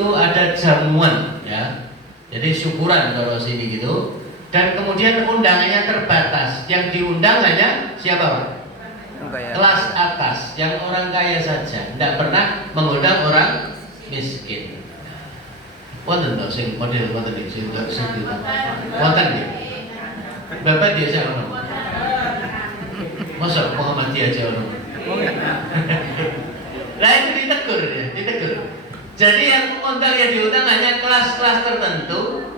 itu ada jamuan ya. Jadi syukuran kalau sini gitu. Dan kemudian undangannya terbatas. Yang diundang hanya siapa Pak? Kelas atas, yang orang kaya saja. Tidak pernah mengundang orang miskin. Wonten to sing model wonten iki sing wonten nggih. Bapak dia siapa? Masa Muhammadiyah aja orang. Nah itu ditegur ya, ditegur. Jadi yang undang yang diundang hanya kelas-kelas tertentu.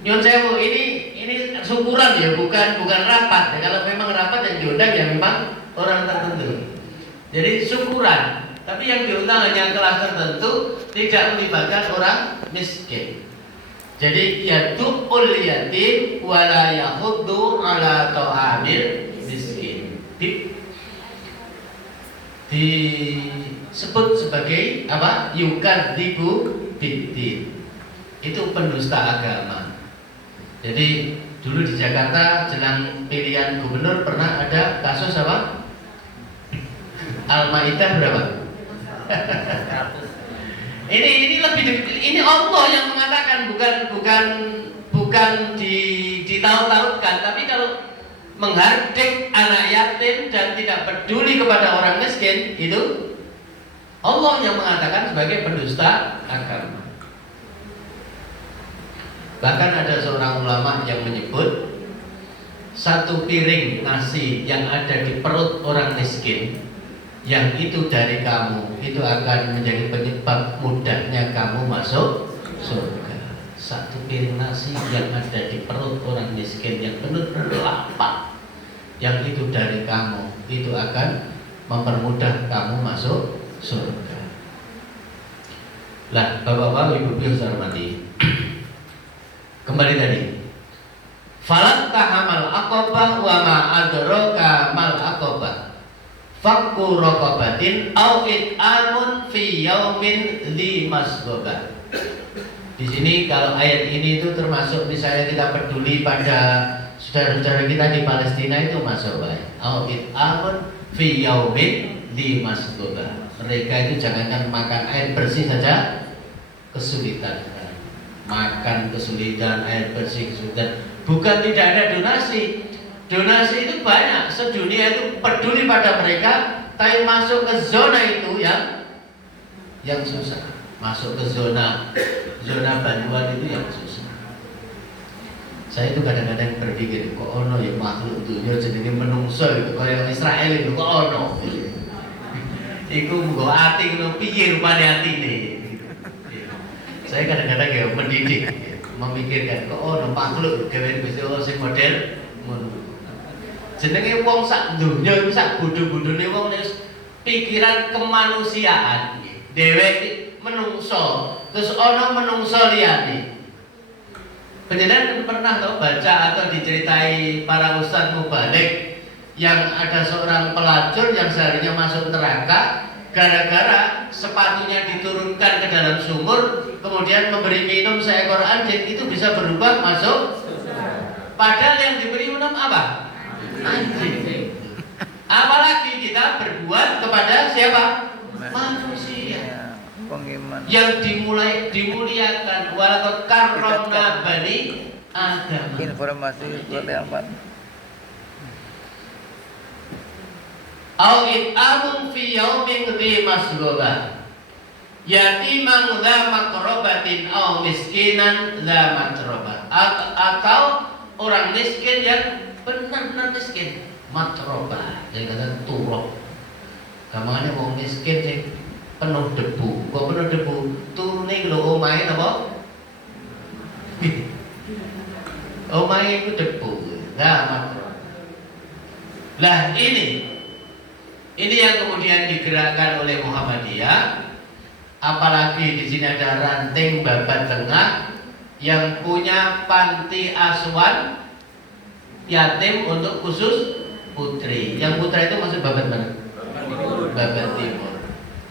Nyun sewu ini syukuran ya, bukan rapat ya. Kalau memang rapat yang diundang ya memang orang tertentu. Jadi syukuran, tapi yang diundang hanya kelas tertentu, tidak melibatkan orang miskin. Jadi yadu'ul yatim wala yahuddu ala ta'amil miskin. Disebut sebagai apa? Yukadzibu biddin. Itu pendusta agama. Jadi dulu di Jakarta jelang pilihan gubernur pernah ada kasus apa? Al-Maidah berapa? ini lebih ini Allah yang mengatakan, bukan ditaut-tautkan, tapi kalau menghardik anak yatim dan tidak peduli kepada orang miskin, itu Allah yang mengatakan sebagai pendusta agama. Bahkan ada seorang ulama yang menyebut satu piring nasi yang ada di perut orang miskin, yang itu dari kamu, itu akan menjadi penyebab mudahnya kamu masuk surga. Satu piring nasi yang ada di perut orang miskin yang benar-benar lapar, yang itu dari kamu, itu akan mempermudah kamu masuk surga. Lah, bapak-bapak, ibu-ibu yang hormati, kembali tadi, falat tahamal aqobah wa ma adraka mal aqobah fakku raqabatin au it'amun fi yaumin dzi masghobah. Di sini kalau ayat ini itu termasuk misalnya kita peduli pada saudara-saudara kita di Palestina, itu masuk baik. Au it'amun fi yaumin dzi masghobah. Mereka itu jangankan makan air bersih saja kesulitan. Makan kesulitan, air bersih kesulitan. Bukan tidak ada donasi. Donasi itu banyak. Sedunia itu peduli pada mereka, tapi masuk ke zona itu yang susah. Masuk ke zona bantuan itu yang susah. Saya itu kadang-kadang berpikir, kok ono ya makhluk dunia jenenge menungso itu kaya Israel itu kok ono. Iku nggo ati ngono piye rupane atine. Saya kadang-kadang ya mendidik, memikirkan kok ono makhluk gawe bisa sing model ngono. Jenenge wong sak donya iku sak bodho-bodhone wong wis pikiran kemanusiaan. Dheweke menungso, terus ono menungso liyane. Panjenengan pernah tau baca atau diceritai para ustadz mubalik yang ada seorang pelacur yang seharusnya masuk neraka gara-gara sepatunya diturunkan ke dalam sumur, kemudian memberi minum seekor anjing, itu bisa berubah masuk. Padahal yang diberi minum apa? Anjing. Apalagi kita berbuat kepada siapa? Manusia. Yang dimuliakan. Walaqad karramna bani Adam. Informasi buat apa? Au it'amun fi yaumin dzi masghobah yatiman dza maqrabatin au miskinan dza matrobah, atau orang miskin yang benar-benar miskin, matrobah, jadi kata turok. Gamane wong miskin sing penuh debu, kok penuh debu turune lho omahe napa? Omahe itu debu, nah matrobah. Lah ini yang kemudian digerakkan oleh Muhammadiyah. Apalagi di sini ada ranting babat tengah yang punya panti asuhan yatim untuk khusus putri. Yang putra itu masuk babat mana? Babat timur.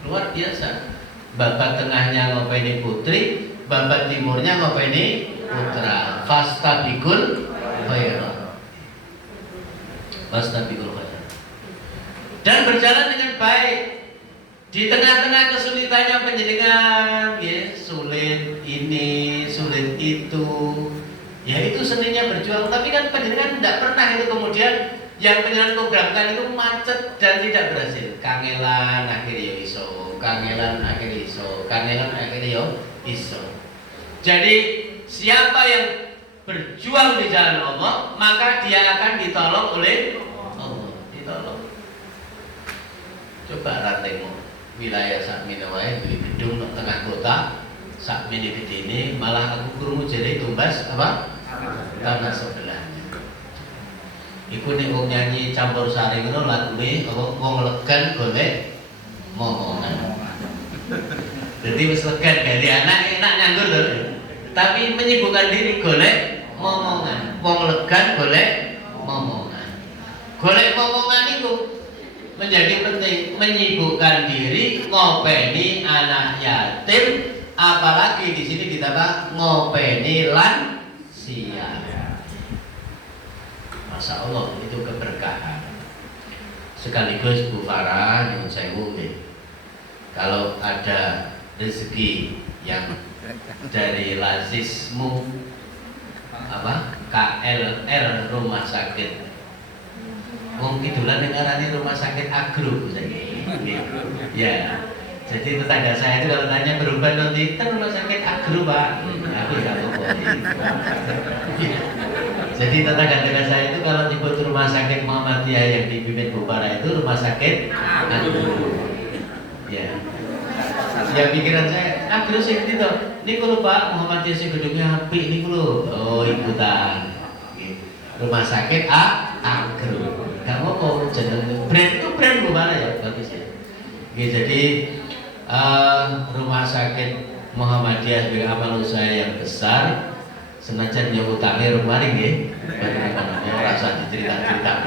Luar biasa. Babat tengahnya ngopeni putri, babat timurnya ngopeni putra. Fastabikul khairat. Fastabikul khairat. Dan berjalan dengan baik. Di tengah-tengah kesulitannya penjenengan, ya, sulit ini, sulit itu, ya itu seninya berjuang. Tapi kan penjenengan tidak pernah itu kemudian yang penjenengan programkan itu macet dan tidak berhasil. Kangelan akhirnya iso, kangelan akhirnya iso, kangelan akhirnya iso. Jadi siapa yang berjuang di jalan Allah, maka dia akan ditolong oleh Allah. Ditolong. Coba rantaimu wilayah sak minawai di gedung tengah kota sak mini ini malah aku kurung jadi tumbas apa tanah sebelahnya. Iku nih wong nyanyi campur sari ngono lagune apa wong legan golek momongan. Jadi wis legan ganti anak enak nyanggur lho. Tapi menyibukkan diri golek momongan. Wong legan golek momongan. Golek momongan itu menjadi penting, menyibukkan diri ngopeni anak yatim, apalagi di sini ditambah ngopeni lansia. Masya Allah itu keberkahan. Sekaligus Bu Farah yang saya mungkin kalau ada rezeki yang dari lazismu apa KLR rumah sakit. Wong kidulan yang ngarani rumah sakit agro ya. Jadi tetangga saya itu kalau tanya berubah nanti kan rumah sakit agro pak. Aku nggak tahu. Jadi tetangga saya itu kalau nyebut rumah sakit Muhammadiyah yang dipimpin Bu Farah itu rumah sakit agro. Ya. Ya pikiran saya agro sih itu. Ini kalau Pak Muhammadiyah sih gedungnya api ini kalau oh ikutan. Rumah sakit agro. Kamu mau jeneng brand itu brand gimana ya bagus ya. Jadi rumah sakit Muhammadiyah sebagai amal usaha yang besar, senajan yang utangnya rumah ini, bagaimana rasa dicerita-cerita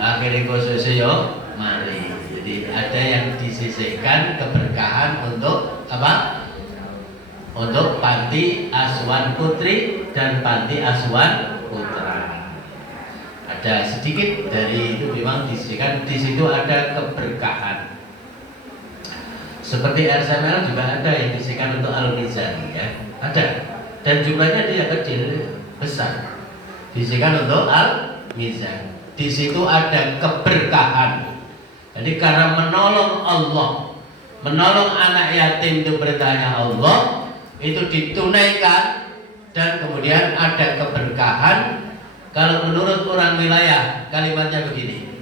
akhirnya khususnya yo mari. Jadi ada yang disisihkan keberkahan untuk apa? Untuk panti asuhan putri dan panti asuhan putra. Ada sedikit dari itu memang disisihkan, di situ ada keberkahan. Seperti RSML juga ada yang disisihkan untuk Al-Mizan ya, ada. Dan jumlahnya dia kecil, besar. Disisihkan untuk Al-Mizan. Di situ ada keberkahan. Jadi karena menolong Allah, menolong anak yatim itu bertanya Allah, itu ditunaikan dan kemudian ada keberkahan. Kalau menurut orang wilayah kalimatnya begini,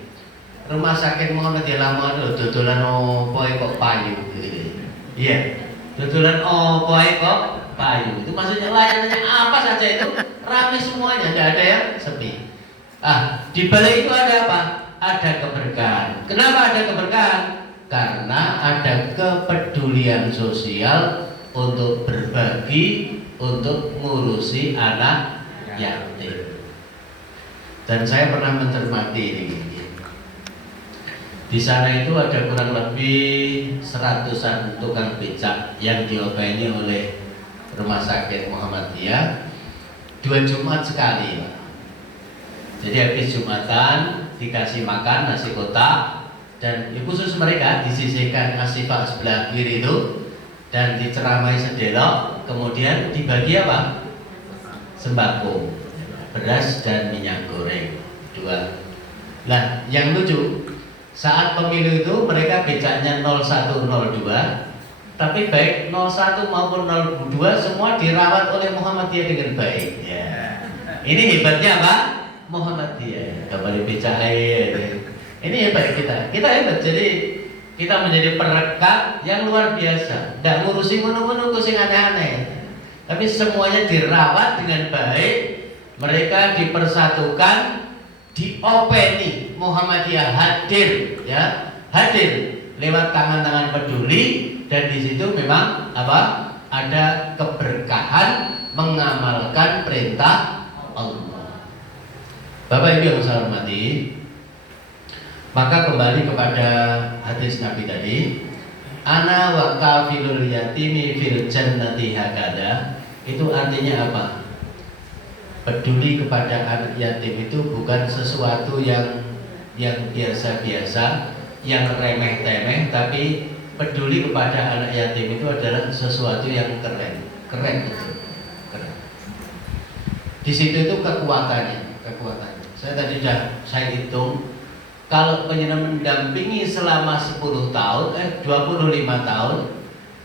rumah sakit Muhammadiyah lama itu dodolan opo kok payu gitu. Iya, dodolan opo kok payu. Itu maksudnya layanannya apa saja itu ramai semuanya, tidak ada yang sepi. Di balik itu ada apa? Ada keberkahan. Kenapa ada keberkahan? Karena ada kepedulian sosial untuk berbagi, untuk ngurusi anak yatim. Dan saya pernah mencermati ini. Di sana itu ada kurang lebih 100-an tukang becak yang diopeni oleh Rumah Sakit Muhammadiyah 2 Jumat sekali. Jadi habis Jumatan dikasih makan nasi kotak dan khusus mereka disisihkan asifah sebelah kiri itu dan diceramai sedelok, kemudian dibagi apa? Sembako, beras dan minyak goreng 2. Nah, yang lucu saat pemilu itu mereka becaknya 0102, tapi baik 01 maupun 02 semua dirawat oleh Muhammadiyah dengan baik. Ya. Ini hebatnya apa? Muhammadiyah. Kembali becak ini hebat kita. Kita hebat. Jadi kita menjadi perekat yang luar biasa. Tidak ngurusi ngono-ngono sing aneh-aneh. Tapi semuanya dirawat dengan baik. Mereka dipersatukan, diopeni. Muhammadiyah hadir, ya, hadir lewat tangan-tangan peduli, dan di situ memang apa? Ada keberkahan mengamalkan perintah Allah. Bapak Ibu yang saya hormati, maka kembali kepada hadis Nabi tadi, ana wa kafilul yatimi fil jannati hakada, itu artinya apa? Peduli kepada anak yatim itu bukan sesuatu yang biasa-biasa, yang remeh-temeh, tapi peduli kepada anak yatim itu adalah sesuatu yang keren itu, keren. Di situ itu kekuatannya. Saya tadi saya hitung, kalau penjenengan mendampingi selama 10 tahun, 25 tahun,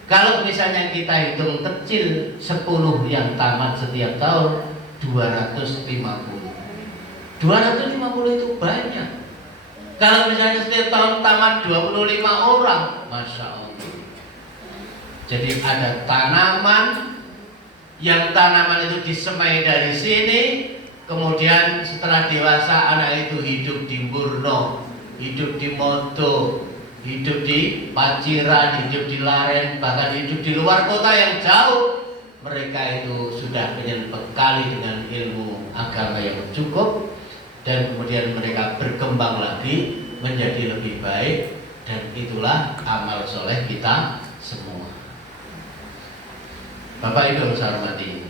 kalau misalnya kita hitung kecil 10 yang tamat setiap tahun, 250. 250 itu banyak. Kalau misalnya setiap tahun tamat 25 orang, Masya Allah. Jadi ada tanaman, yang tanaman itu disemai dari sini, kemudian setelah dewasa anak itu hidup di Murno, hidup di Moto, hidup di Paciran, hidup di Laren, bahkan hidup di luar kota yang jauh. Mereka itu sudah bekali dengan ilmu agama yang cukup, dan kemudian mereka berkembang lagi menjadi lebih baik, dan itulah amal soleh kita semua. Bapak Ibu saya hormati,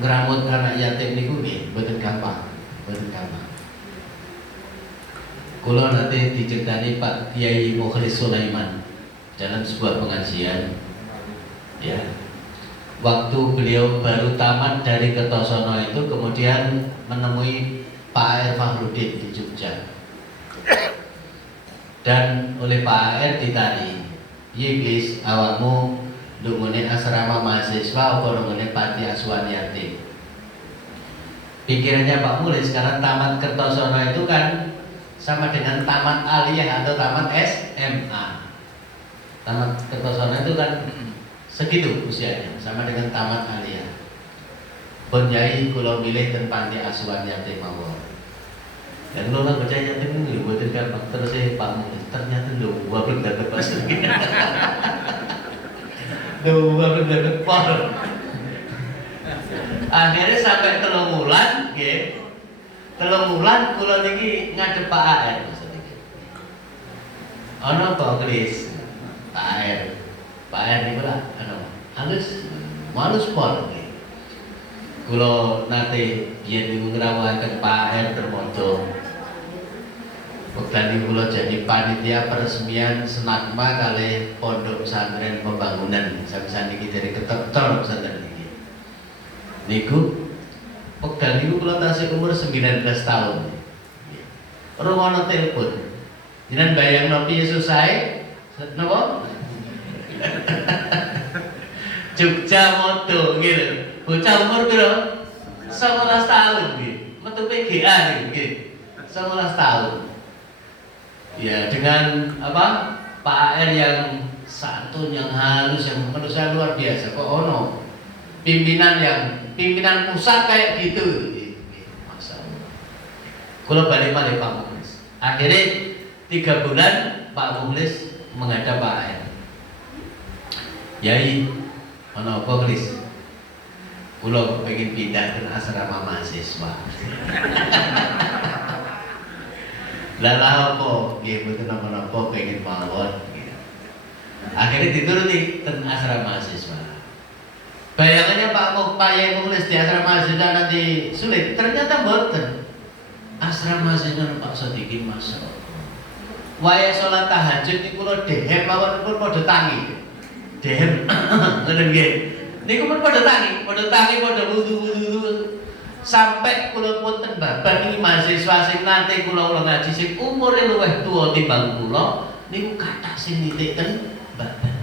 ngeramut anak yatim niku nggih mboten gampang. Kula nanti diceritani Pak Kiai Mukhlis Sulaiman dalam sebuah pengajian, ya. Waktu beliau baru tamat dari Kertosono itu kemudian menemui Pak Air Fahrudin di Jogja, dan oleh Pak Air ditanya, "Yigis, awakmu nungune asrama mahasiswa apa nungune panti asuhan yatim?" Pikirannya Pak Mulis, karena tamat Kertosono itu kan sama dengan tamat aliyah atau tamat SMA. Tamat Kertosono itu kan segitu usianya, sama dengan tamat aliyah. Pun Yai kula milih ten panti asuhan yatim mawon. Dan kula nang baca yatim niku mboten gampang. Terus Pak Mulis ternyata lho belum dapat pasir. Belum dapat pol. Akhirnya sampai 3 bulan, nggih. 3 bulan kula niki ngadep Pak AR maksudnya. Ana apa Kris? Pak AR niku lah halus pol. Kula nate biyen niku ngrawuhaken Pak AR Termodo. Wekdal niku kula jadi panitia peresmian Senatma kalih Pondok Pesantren Pembangunan. Sampeyan niki dari Ketetor pesantren niki. Niku wekdal niku kula tasih umur 19 tahun. Rungono telepon. Jenengan bayangno piye susahe? Napa? Jogja Modo gitu. Bocah umur piro? 19 tahun nggih. Metu PGA nggih. 19 tahun. Ya, dengan apa? Pak AR yang santun, yang halus, yang menurut saya luar biasa. Kok ono pimpinan pusat kayak gitu. Masalah. Kalau balik Pak Mukhlis. Akhirnya 3 bulan Pak Mukhlis menghadap Pak AR. Yai, ono apa Kris? Kula pengen pindah ke asrama mahasiswa. Lah apa? Nggih mboten napa-napa pengen mawon. Akhirnya dituruti ten asrama mahasiswa. Bayangannya Pak Yai Mukhlis di asrama mahasiswa nanti sulit, ternyata mboten. Asrama mahasiswa Pak Sodikin masuk. Waya sholat tahajud niku kula dehem mawon pun padha tangi. Dehem ngoten nggih. Niku pun padha tangi, padha wudu. Sampai kula punten babar niki mahasiswa sing nate kula ngaji sing umure luwih tuwa timbang kula niku kathah sing nitihken babar.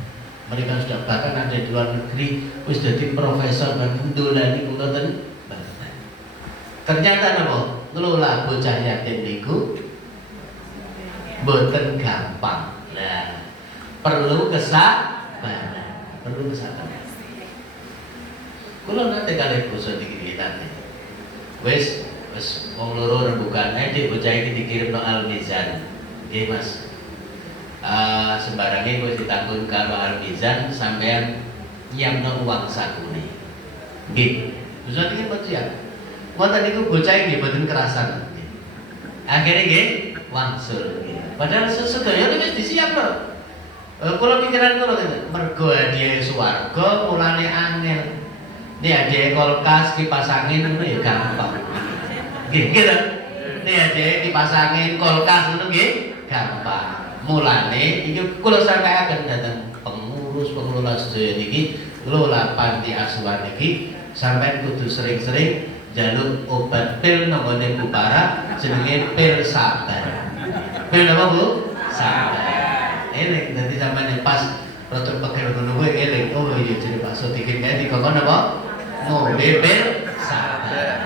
Mereka sudah bahkan ada di luar negeri wis dadi profesor dan ndolani kula ten babar. Ternyata napa? Ngelola bocah yatim niku mboten gampang. Nah, perlu kesabaran. Kula nate kalih basa niki nate. Wes wong loro rembukan dik bocah iki dikirimno Al-Mizan. Nggih Mas. Sembarange wis ditanggung karo Al-Mizan sampean nyiapno uang sakune. Nggih. Bocah iki percaya. Wonten niku bocah iki mboten kerasan. Akhire nggih wangsul nggih. Padahal sedaya wis disiapno. Kula pikiran kula mergo hadiah swarga mulane angel. Nek hadiah kulkas kipas angin ngono ya gampang. Nggih, nggih. Dadi aja dipasangin kulkas ngono nggih gampang. Mulane iki kula sampaiaken dhateng pengurus pengelola sedaya niki ngelola panti asuhan niki sampean kudu sering-sering jaluk obat pil nanggone Bu Para jenenge pil sabar. Pil apa Bu? Sabar. Eling dadi sampean pas rotok pegel ngono kuwi eling. Oh iya jenenge Pak Sotikin kae dikon apa? Ngombe pil sabar.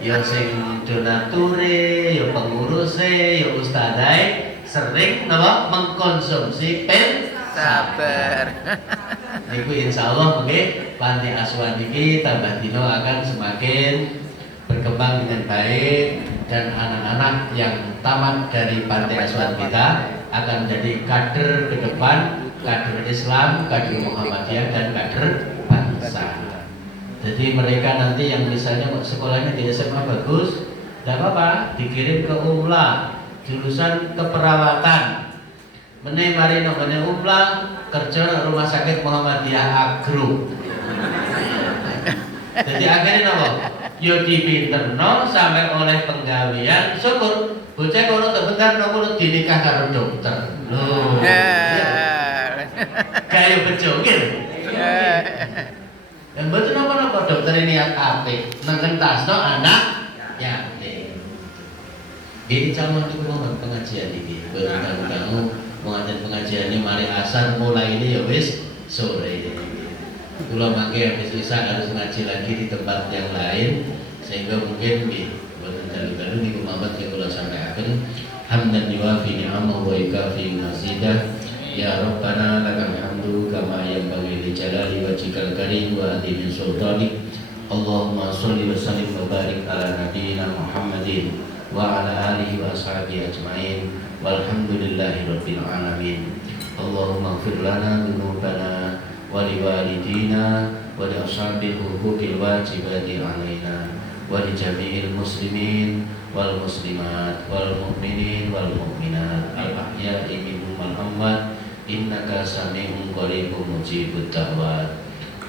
Ya sing donature, ya penguruse, ya ustadzae sering napa mengkonsumsi pil sabar. Niku insyaallah nggih panti asuhan iki tambah dino akan semakin berkembang dengan baik dan anak-anak yang tamat dari panti asuhan kita akan menjadi kader ke depan, kader Islam, kader Muhammadiyah dan kader bangsa. Jadi mereka nanti yang misalnya sekolahnya di SMA bagus, tidak apa-apa, dikirim ke UMLA, jurusan keperawatan. Mene mari nongone UMLA kerja rumah sakit Muhammadiyah Agro. Jadi akhirnya nopo? Yo dipinterno sampai oleh penggawean syukur. Bocah kono sebentar nopo dinikah karo dokter. Loh. Kayak bejo nggih. Dan betul apa dokter ini yang apik nengentasno anak yatim. Ini calon itu mau pengajian ini, bertanggung mengajar pengajian ini mari asar mulai ini ya wis sore ini. Kula mangke habis isya harus ngaji lagi di tempat yang lain sehingga mungkin boten dalu-dalu niku Muhammad yang kula sampaikan hamdan yuwafi ni'amahu wa yukafi mazidah. Ya Rabbana lakal hamdu kama yanbaghi li jalali wajhikal karim wa azimi sultanik. Allahumma sholli wa sallim wa barik ala nabiyyina Muhammadin wa ala alihi wa ashabihi ajmain. Walhamdulillahi rabbil alamin. Allahumma ighfir lana dzunubana wa liwalidina wa li ashabil huquqil wajibati alaina wa li jami'il muslimin wal muslimat wal mu'minin wal mu'minat al ahya'i minhum wal amwat. Innaka sami'un qaribun mujibud da'wat.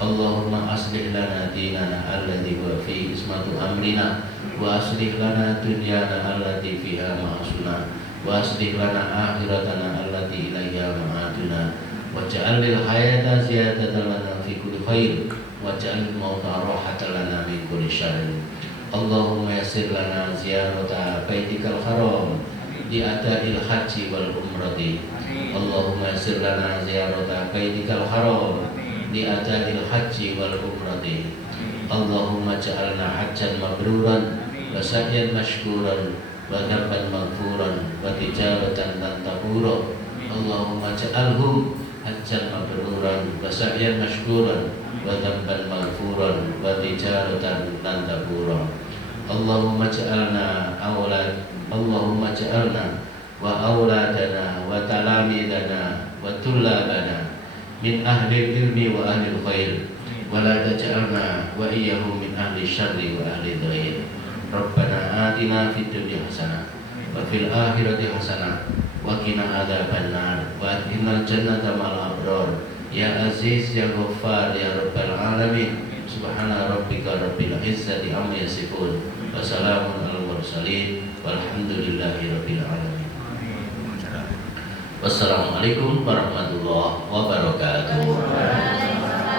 Allahumma aslih lana dinana alladzi huwa fihi ismatu amrina wa aslih lana dunyana allati fiha ma'asuna wa aslih lana akhiratana allati ilaiha ma'aduna waj'alil hayata ziyadatan lana fi kulli khair waj'alil mauta rahatan lana min kulli syarr. Allahumma yassir lana ziyarata baitikal haram di ada'il haji wal umrati. Allahumma yassir lana ziyarata baitikal haram di ada'il haji wal umrati. Allahumma ja'alna hajjan mabruran wa sa'yan mashkuran wa dhanban maghfuran wa tijaratan lan tabura. Allahumma ja'alhum hajjan mabruran wa sa'yan mashkuran wa dhanban maghfuran wa tijaratan lan tabura. Allahumma ja'alna awlad Allahumma ja'alna wa auladana wa talamidana wa tullabana min ahli ilmi wa ahli khair wa la taj'alna wa iyyahum min ahli syarri wa ahli dhair. Rabbana atina fid dunya hasanah wa fil akhirati hasanah wa qina adzabannar wa adkhilnal jannata ma'al abrar. Ya Aziz ya Ghaffar ya Rabbal alamin. Subhana rabbika rabbil izzati amma yasifun wa salamun alal mursalin walhamdulillahi rabbil alamin. Wassalamualaikum warahmatullahi wabarakatuh.